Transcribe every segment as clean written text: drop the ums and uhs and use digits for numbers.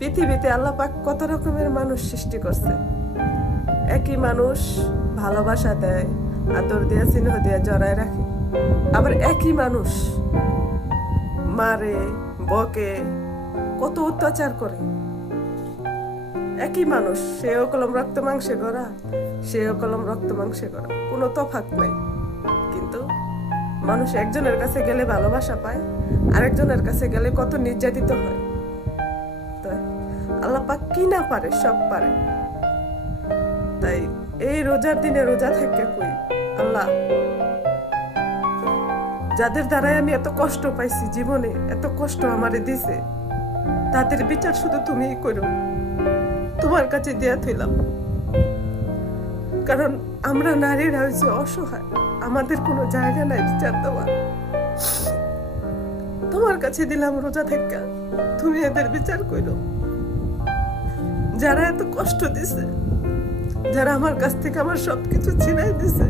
পৃথিবীতে আল্লাহ পাক কত রকমের মানুষ সৃষ্টি করছে। একই মানুষ ভালোবাসা দেয়, আদর দিয়ে স্নেহ দিয়ে জড়ায় রাখে, আবার একই মানুষ মারে, বকে, কত অত্যাচার করে। একই মানুষ, সেও কলম রক্ত মাংসে গড়া, সেও কলম রক্ত মাংসে গড়া, কোনো তফাৎ নাই। কিন্তু মানুষ একজনের কাছে গেলে ভালোবাসা পায়, আরেকজনের কাছে গেলে কত নির্যাতিত হয়। আল্লাহ পাক কি না পারে, সব পারে। তাই এই রোজার দিনে রোজা থেকে কই, আল্লাহ যাদের দ্বারাই আমি এত কষ্ট পাইছি, জীবনে এত কষ্ট আমারে দিছে, তাদের বিচার শুধু তুমিই করো। তোমার কাছে দিয়া থইলাম, কারণ আমরা নারীরা হয়েছে অসহায়, আমাদের কোনো জায়গা নাই বিচার দেওয়ার। তোমার কাছে দিলাম রোজা থেকে, তুমি এদের বিচার করো। যারা এত কষ্ট দিছে, যারা আমার কাছ থেকে আমার সবকিছু ছিনাই দিছে,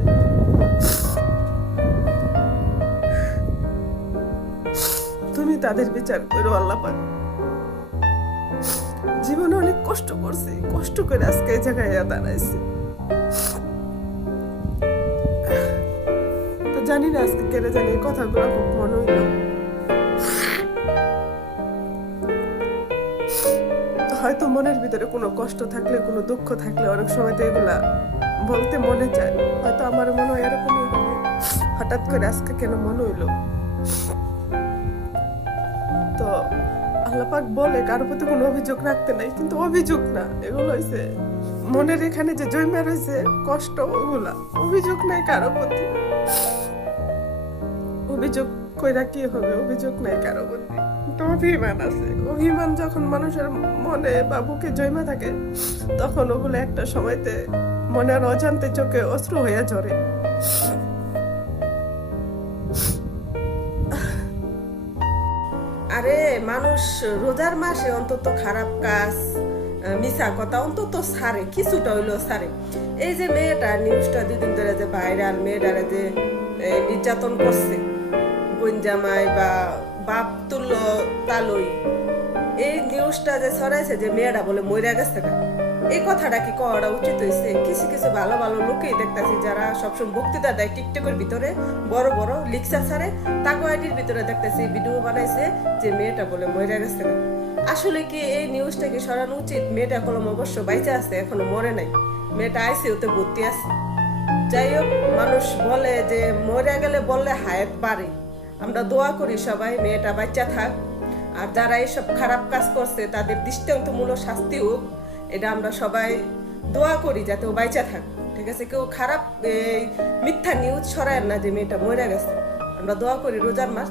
তুমি তাদের বিচার করো আল্লাহ পাক। জীবনে অনেক কষ্ট করছি, কষ্ট করে আজকে এই জায়গায় দাঁড়াইছি। তো জানি না আজকে কেড়ে জানি এই কথাগুলো খুব মনে হইল। হয়তো মনের ভিতরে কোনো কষ্ট থাকলে, কোনো দুঃখ থাকলে অনেক সময় তো এগুলা বলতে মনে চায়। হয়তো আমার মনে হয় এরকমই হবে, হঠাৎ করে আজকে কেন মনে হইলো। তো আল্লাহ পাক বলে কারোর প্রতি কোনো অভিযোগ রাখতে নাই, কিন্তু অভিযোগ না, এগুলো হয়েছে মনের এখানে যে জমা রয়েছে কষ্ট, ওগুলা অভিযোগ নাই কারোর প্রতি। অভিযোগ কইরা কি হবে, অভিযোগ নাই কারোর প্রতি, তো অভিমান আছে। অভিমান যখন মানুষের মনে বা বুকে জমা থাকে, তখন ওগুলো একটা সময়তে মনের অজান্তে চোখে অশ্রু হইয়া ঝরে। আরে মানুষ রোজার মাসে অন্তত খারাপ কাজ, মিছা কথা অন্তত ছাড়ে, কিছুটা হইলেও ছাড়ে। এই যে মেয়েটা নিউজটা দুদিন ধরে যে ভাইরাল, মেয়েটারে যে নির্যাতন করছে বোন জামাই বা বাপ তুল্য তালই, এই নিউজটা যে ছড়াইছে যে মেয়েটা বলে মইরা গেছে না, এই কথাটা কি করা উচিত হয়েছে? কিছু কিছু ভালো ভালো লোকেই দেখতেছি যারা সবসময় বক্তৃতা দেয় টিকটকের ভিতরে, বড় বড় লিকচার ছাড়ে, তাকে আইডির ভিতরে দেখতেছি ভিডিও বানাইছে যে মেয়েটা বলে মইরা গেছে না। আসলে কি এই নিউজটা কি সরানো উচিত? মেয়েটা কলম অবশ্য বাইচা আছে, এখনো মরে নাই, মেয়েটা আইসি ওতে ভর্তি আছে। যাই হোক, মানুষ বলে যে মরে গেলে বললে হায়াত বাড়ে। আমরা দোয়া করি সবাই মেয়েটা বাচ্চা থাক, আর যারা এইসব খারাপ কাজ করছে তাদের দৃষ্টান্তমূলক শাস্তি হোক, এটা আমরা সবাই দোয়া করি যাতে ও বাইচা থাক। ঠিক আছে, কেউ খারাপ মিথ্যা নিউজ ছড়ায় না যে মেয়েটা মরে গেছে। আমরা দোয়া করি রোজার মাস